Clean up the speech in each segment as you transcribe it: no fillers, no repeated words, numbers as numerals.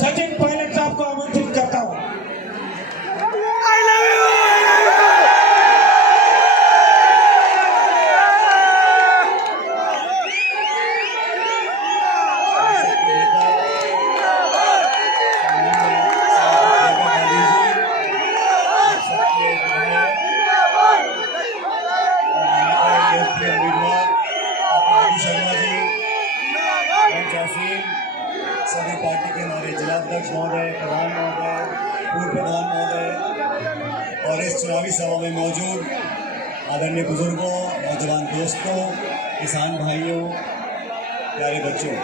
सचिन पायलट साहब को आमंत्रित करता हूं। सभी पार्टी के हमारे जिलाध्यक्ष महोदय, प्रधान महोदय, पूर्व प्रधान महोदय और इस चुनावी सभा में मौजूद आदरणीय बुजुर्गों, नौजवान दोस्तों, किसान भाइयों, प्यारे बच्चों,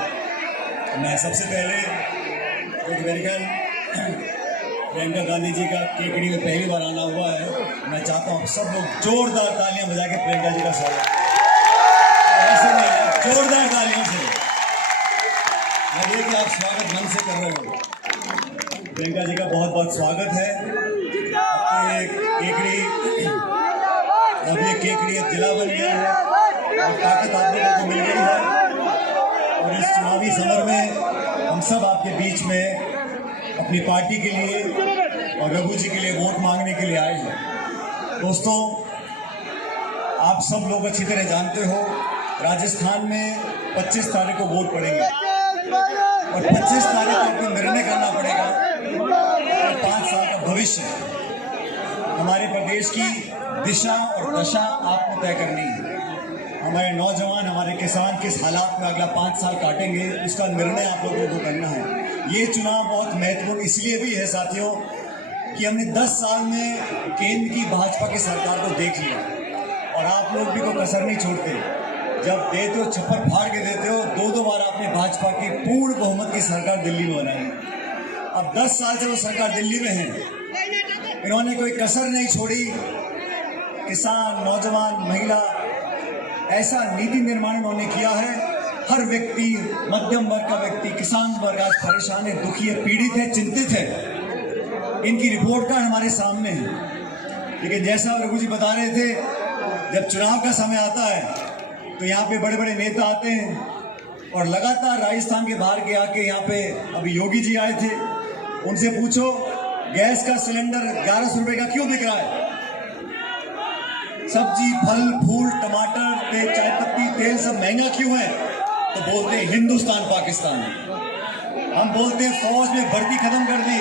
मैं सबसे पहले मेरे ख्याल प्रियंका गांधी जी का केकड़ी में पहली बार आना हुआ है। मैं चाहता हूँ सब लोग जोरदार तालियां बजा के प्रियंका जी का स्वागत, ऐसे नहीं, जोरदार तालियों से लगे कि आप स्वागत मन से कर रहे हो। प्रियंका जी का बहुत बहुत स्वागत है। अब ये केकड़ी एक जिला बन गया है और ताकत आप लोगों को मिल गई है और इस चुनावी समर में हम सब आपके बीच में अपनी पार्टी के लिए और रघु जी के लिए वोट मांगने के लिए आए हैं। दोस्तों, आप सब लोग अच्छी तरह जानते हो राजस्थान में 25 तारीख को वोट पड़ेंगे और 25 तारीख को आपको निर्णय करना पड़ेगा और 5 साल का भविष्य हमारे प्रदेश की दिशा और दशा आपको तय करनी है। हमारे नौजवान, हमारे किसान किस हालात में अगला 5 साल काटेंगे, उसका निर्णय आप लोगों को करना है। ये चुनाव बहुत महत्वपूर्ण इसलिए भी है साथियों कि हमने 10 साल में केंद्र की भाजपा की सरकार को देख लिया और आप लोग भी कोई कसर नहीं छोड़ते। जब देते हो छप्पर फाड़ के देते हो। 2 बार आपने भाजपा की पूर्ण बहुमत की सरकार दिल्ली में बनाई। अब 10 साल से वो सरकार दिल्ली में है, इन्होंने कोई कसर नहीं छोड़ी। किसान, नौजवान, महिला, ऐसा नीति निर्माण इन्होंने किया है। हर व्यक्ति, मध्यम वर्ग का व्यक्ति, किसान वर्ग आज परेशान है, दुखी है, पीड़ित है, चिंतित है। इनकी रिपोर्ट कार्ड हमारे सामने है। लेकिन जैसा रघु जी बता रहे थे, जब चुनाव का समय आता है तो यहाँ पे बड़े बड़े नेता आते हैं और लगातार राजस्थान के बाहर के आके यहाँ पे अभी योगी जी आए थे, उनसे पूछो गैस का सिलेंडर 1100 रुपए का क्यों बिक रहा है? सब्जी, फल, फूल, टमाटर, तेल, चाय पत्ती, तेल सब महंगा क्यों है? तो बोलते हैं हिंदुस्तान पाकिस्तान। हम बोलते हैं फौज में भर्ती खत्म कर दी।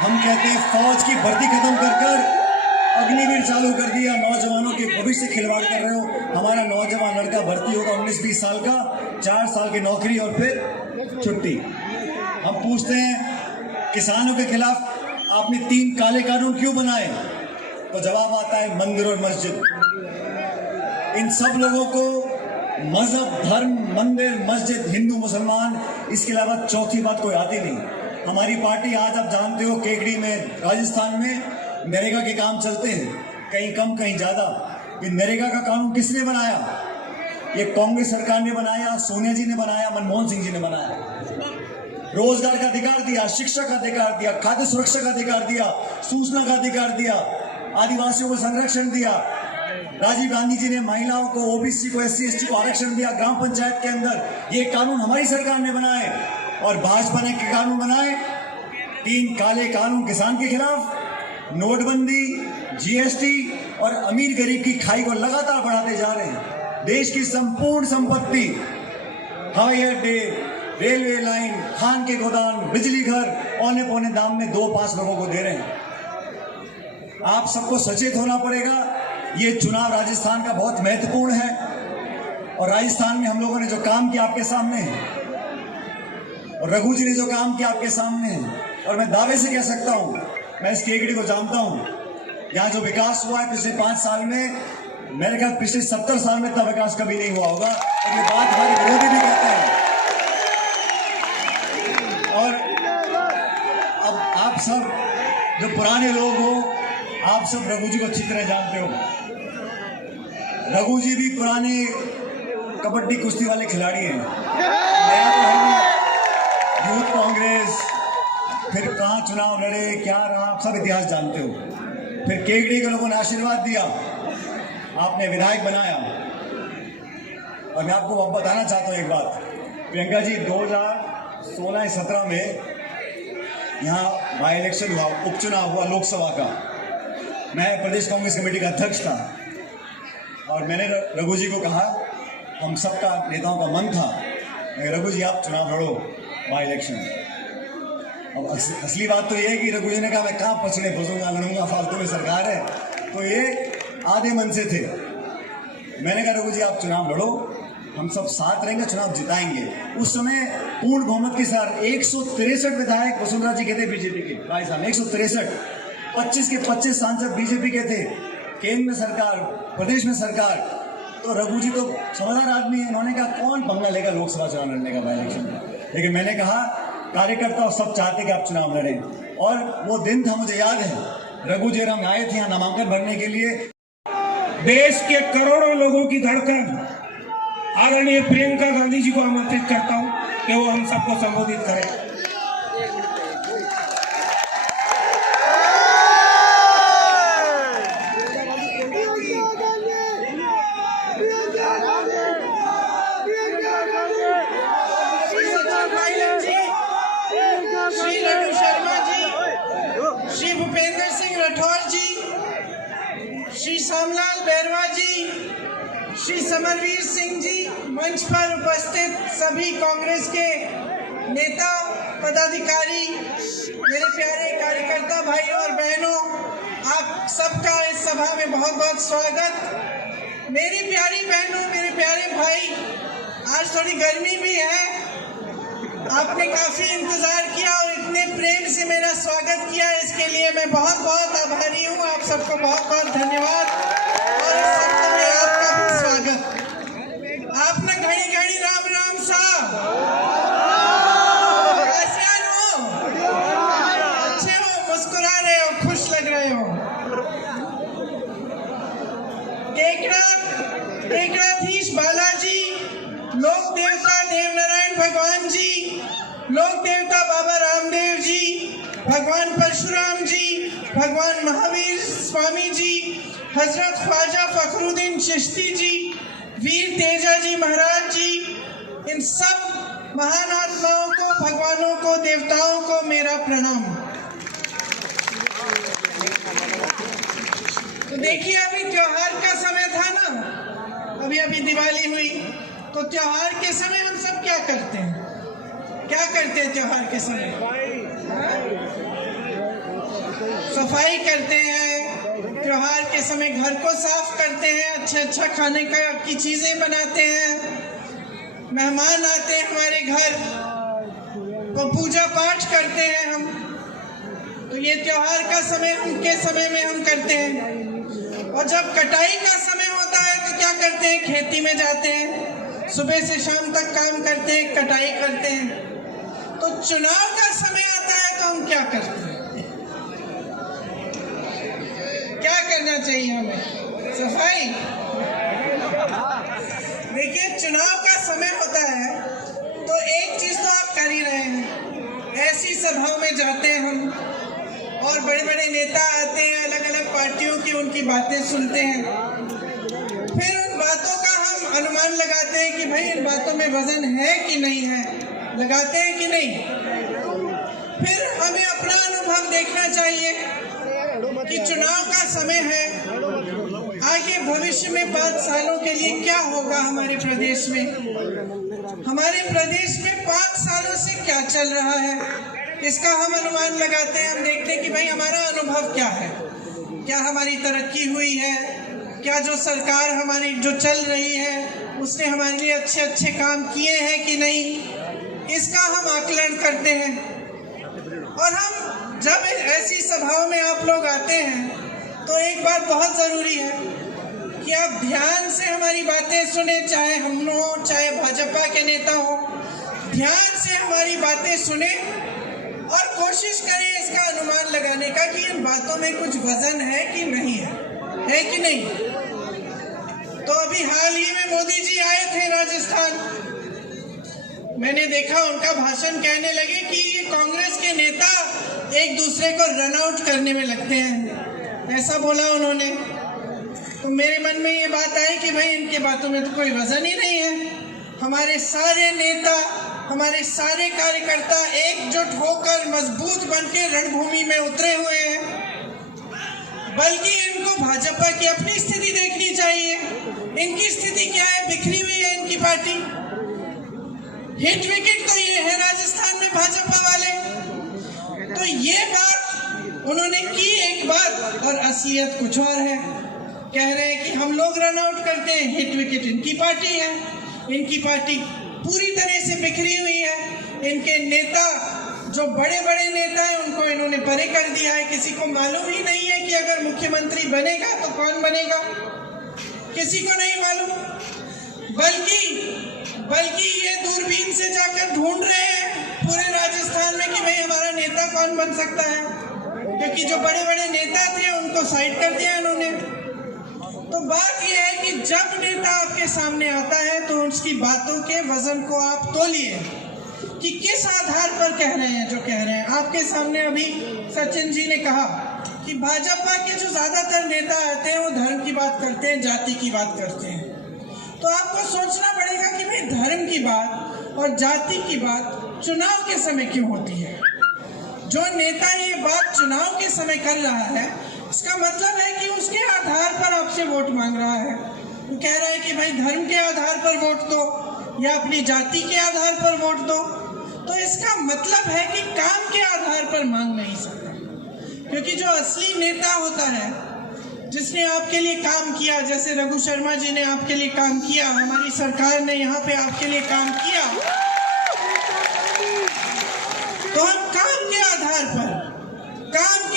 हम कहते हैं फौज की भर्ती खत्म कर अग्निवीर चालू कर दिया। नौजवानों के भविष्य खिलवाड़ कर रहे हो। हमारा नौजवान लड़का भर्ती होगा 19-20 साल का, 4 साल की नौकरी और फिर छुट्टी। हम पूछते हैं किसानों के खिलाफ आपने 3 काले कानून क्यों बनाए? तो जवाब आता है मंदिर और मस्जिद। इन सब लोगों को मजहब, धर्म, मंदिर, मस्जिद, हिंदू, मुसलमान, इसके अलावा चौथी बात कोई आती नहीं। हमारी पार्टी आज आप जानते हो केकड़ी में, राजस्थान में नरेगा के काम चलते हैं, कहीं कम कहीं ज्यादा। ये नरेगा का कानून किसने बनाया? ये कांग्रेस सरकार ने बनाया, सोनिया जी ने बनाया, मनमोहन सिंह जी ने बनाया। रोजगार का अधिकार दिया, शिक्षा का अधिकार दिया, खाद्य सुरक्षा का अधिकार दिया, सूचना का अधिकार दिया, आदिवासियों को संरक्षण दिया। राजीव गांधी जी ने महिलाओं को, ओबीसी को, SC ST को आरक्षण दिया ग्राम पंचायत के अंदर। ये कानून हमारी सरकार ने बनाए और भाजपा ने कानून बनाए 3 काले कानून किसान के खिलाफ, नोटबंदी, GST और अमीर गरीब की खाई को लगातार बढ़ाते जा रहे हैं। देश की संपूर्ण संपत्ति, हवाई अड्डे, रेलवे लाइन, खान के गोदाम, बिजली घर औने पौने दाम में 2-5 लोगों को दे रहे हैं। आप सबको सचेत होना पड़ेगा। ये चुनाव राजस्थान का बहुत महत्वपूर्ण है और राजस्थान में हम लोगों ने जो काम किया आपके सामने है और रघु जी ने जो काम किया आपके सामने है। और मैं दावे से कह सकता हूं, मैं इस केकड़ी को जानता हूं, यहाँ जो विकास हुआ है पिछले 5 साल में, मेरे ख्याल पिछले 70 साल में इतना विकास कभी नहीं हुआ होगा। और ये बात हमारे विरोधी भी कहते हैं। और अब आप सब जो पुराने लोग हो, आप सब रघु जी को अच्छी तरह जानते हो। रघु जी भी पुराने कबड्डी कुश्ती वाले खिलाड़ी हैं। नया तो है नहीं। यूथ कांग्रेस, फिर कहाँ चुनाव लड़े, क्या रहा, आप सब इतिहास जानते हो। फिर केकड़ी के लोगों ने आशीर्वाद दिया, आपने विधायक बनाया। और मैं आपको बताना चाहता हूँ एक बात, प्रियंका जी, 2016-17 में यहाँ बाई इलेक्शन हुआ, उपचुनाव हुआ लोकसभा का। मैं प्रदेश कांग्रेस कमेटी का अध्यक्ष था और मैंने रघु जी को कहा, हम सबका नेताओं का मन था, रघु जी आप चुनाव लड़ो बाई इलेक्शन। अब असली बात तो ये है कि रघु जी ने कहा मैं कहाँ पछड़े फंसूंगा, लड़ूंगा, फालतू में सरकार है। तो ये आधे मन से थे। मैंने कहा रघु जी आप चुनाव लड़ो, हम सब साथ रहेंगे, चुनाव जिताएंगे। उस समय पूर्ण बहुमत के साथ 163 विधायक वसुंधरा जी के थे बीजेपी के, भाई साहब 163, 25 के 25 सांसद बीजेपी के थे, केंद्र में सरकार, प्रदेश में सरकार। तो रघु जी तो समझदार आदमी है, इन्होंने कहा कौन पंगा लेगा लोकसभा चुनाव लड़ने का बाई इलेक्शन में। लेकिन मैंने कहा कार्यकर्ता सब चाहते कि आप चुनाव लड़ें। और वो दिन था, मुझे याद है, रघु जी हम आए थे यहाँ नामांकन भरने के लिए। देश के करोड़ों लोगों की धड़कन आदरणीय प्रियंका गांधी जी को आमंत्रित करता हूं कि वो हम सबको संबोधित करें। श्री रघु शर्मा जी, श्री भूपेंद्र सिंह राठौर जी, श्री श्यामलाल बैरवा जी, श्री समरवीर सिंह जी, मंच पर उपस्थित सभी कांग्रेस के नेता पदाधिकारी, मेरे प्यारे कार्यकर्ता भाई और बहनों, आप सबका इस सभा में बहुत बहुत स्वागत। मेरी प्यारी बहनों, मेरे प्यारे भाई, आज थोड़ी गर्मी भी है, आपने काफी इंतजार किया और इतने प्रेम से मेरा स्वागत किया, इसके लिए मैं बहुत बहुत आभारी हूँ। आप सबको बहुत बहुत धन्यवाद और इस सत्र में आपका भी स्वागत। आपने घड़ी घड़ी राम राम साहब, कैसे हो? अच्छे हो, मुस्कुरा रहे हो, खुश लग रहे हो। टेकड़ाधीश बालाजी, लोक देवता देवनारायण भगवान जी, लोक देवता बाबा रामदेव जी, भगवान परशुराम जी, भगवान महावीर स्वामी जी, हजरत ख्वाजा फखरुद्दीन चिश्ती जी, वीर तेजा जी महाराज जी, इन सब महान आत्माओं को, भगवानों को, देवताओं को मेरा प्रणाम। तो देखिए, अभी त्योहार का समय था ना, अभी दिवाली हुई, तो त्योहार के समय हम सब क्या करते हैं? क्या करते हैं त्योहार के समय? सफाई करते हैं, त्योहार के समय घर को साफ करते हैं, अच्छा खाने की चीजें बनाते हैं, मेहमान आते हैं हमारे घर तो पूजा पाठ करते हैं हम। तो ये त्योहार का समय उनके समय में हम करते हैं। और जब कटाई का समय होता है तो क्या करते हैं? खेती में जाते हैं, सुबह से शाम तक काम करते हैं, कटाई करते हैं। तो चुनाव का समय आता है तो हम क्या करते हैं? क्या करना चाहिए हमें? सफाई। देखिए, चुनाव का समय होता है तो एक चीज तो आप कर ही रहे हैं, ऐसी सभाओं में जाते हैं हम और बड़े बड़े नेता आते हैं, अलग अलग पार्टियों की उनकी बातें सुनते हैं, फिर उन बातों का हम अनुमान लगाते हैं कि भाई इन बातों में वजन है कि नहीं है, लगाते हैं कि नहीं। फिर हमें अपना अनुभव देखना चाहिए कि चुनाव का समय है, आगे भविष्य में 5 सालों के लिए क्या होगा हमारे प्रदेश में, हमारे प्रदेश में 5 सालों से क्या चल रहा है, इसका हम अनुमान लगाते हैं। हम देखते हैं कि भाई हमारा अनुभव क्या है, क्या हमारी तरक्की हुई है, क्या जो सरकार हमारी जो चल रही है उसने हमारे लिए अच्छे अच्छे काम किए हैं कि नहीं, इसका हम आकलन करते हैं। और हम जब ऐसी सभाओं में आप लोग आते हैं तो एक बात बहुत ज़रूरी है कि आप ध्यान से हमारी बातें सुने, चाहे हम हो चाहे भाजपा के नेता हो, ध्यान से हमारी बातें सुने और कोशिश करें इसका अनुमान लगाने का कि इन बातों में कुछ वजन है कि नहीं है कि नहीं। तो अभी हाल ही में मोदी जी आए थे राजस्थान, मैंने देखा उनका भाषण, कहने लगे कि ये कांग्रेस के नेता एक दूसरे को रन आउट करने में लगते हैं, ऐसा बोला उन्होंने। तो मेरे मन में ये बात आई कि भाई इनके बातों में तो कोई वजन ही नहीं है। हमारे सारे नेता हमारे सारे कार्यकर्ता एकजुट होकर मजबूत बनकर रणभूमि में उतरे हुए हैं। बल्कि इनको भाजपा की अपनी स्थिति देखनी चाहिए। इनकी स्थिति क्या है? बिखरी हुई है इनकी पार्टी। हिट विकेट तो ये है राजस्थान में भाजपा वाले। तो ये बात उन्होंने की एक बात, और असलियत कुछ और है। कह रहे हैं कि हम लोग रन आउट करते हैं, हिट विकेट इनकी पार्टी है। इनकी पार्टी पूरी तरह से बिखरी हुई है। इनके नेता, जो बड़े बड़े नेता हैं, उनको इन्होंने परे कर दिया है। किसी को मालूम ही नहीं है कि अगर मुख्यमंत्री बनेगा तो कौन बनेगा, किसी को नहीं मालूम। बल्कि ये दूरबीन से जाकर ढूंढ रहे हैं पूरे राजस्थान में कि भाई हमारा नेता कौन बन सकता है, क्योंकि जो बड़े बड़े नेता थे उनको साइड कर दिया इन्होंने। तो बात यह है कि जब नेता आपके सामने आता है तो उसकी बातों के वजन को आप तोलिए कि किस आधार पर कह रहे हैं जो कह रहे हैं। आपके सामने अभी सचिन जी ने कहा कि भाजपा के जो ज्यादातर नेता आते हैं वो धर्म की बात करते हैं, जाति की बात करते हैं। तो आपको सोचना पड़ेगा कि भाई धर्म की बात और जाति की बात चुनाव के समय क्यों होती है। जो नेता ये बात चुनाव के समय कर रहा है, इसका मतलब है कि उसके आधार पर आपसे वोट मांग रहा है। वो कह रहा है कि भाई धर्म के आधार पर वोट दो या अपनी जाति के आधार पर वोट दो। तो इसका मतलब है कि काम के आधार पर मांग नहीं सकता, क्योंकि जो असली नेता होता है, जिसने आपके लिए काम किया, जैसे रघु शर्मा जी ने आपके लिए काम किया, हमारी सरकार ने यहाँ पे आपके लिए काम किया, तो हम काम के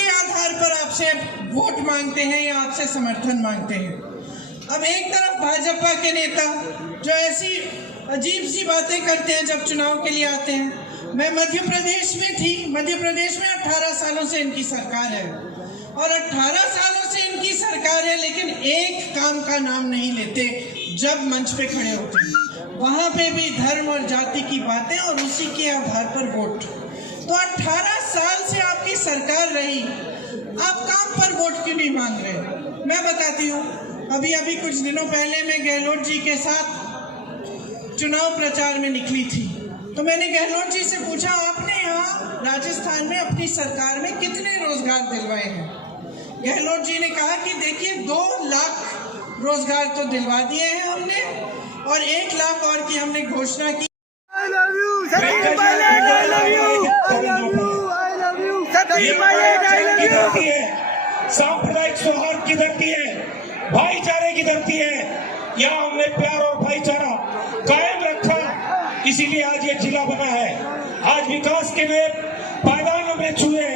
आधार पर आपसे वोट मांगते हैं या आपसे समर्थन मांगते हैं। अब एक तरफ भाजपा के नेता जो ऐसी अजीब सी बातें करते हैं जब चुनाव के लिए आते हैं। मैं मध्य प्रदेश में थी। मध्य प्रदेश में 18 सालों से इनकी सरकार है, और 18 सालों से इनकी सरकार है, लेकिन एक काम का नाम नहीं लेते जब मंच पे खड़े होते हैं। वहां पे भी धर्म और जाति की बातें और उसी के आधार पर वोट। तो 18 साल से आपकी सरकार रही, आप काम पर वोट क्यों नहीं मांग रहे? मैं बताती हूँ। अभी कुछ दिनों पहले मैं गहलोत जी के साथ चुनाव प्रचार में निकली थी, तो मैंने गहलोत जी से पूछा, आपने यहाँ राजस्थान में अपनी सरकार में कितने रोजगार दिलवाए हैं? गहलोत जी ने कहा कि देखिए 2 लाख रोजगार तो दिलवा दिए हैं हमने, और 1 लाख और की हमने घोषणा की। सांप्रदायिक सौहार्द की धरती है, भाईचारे की धरती है। यहाँ हमने प्यार और भाईचारा कायम रखा, इसीलिए आज ये जिला बना है। आज विकास के नए पायदानों में छुए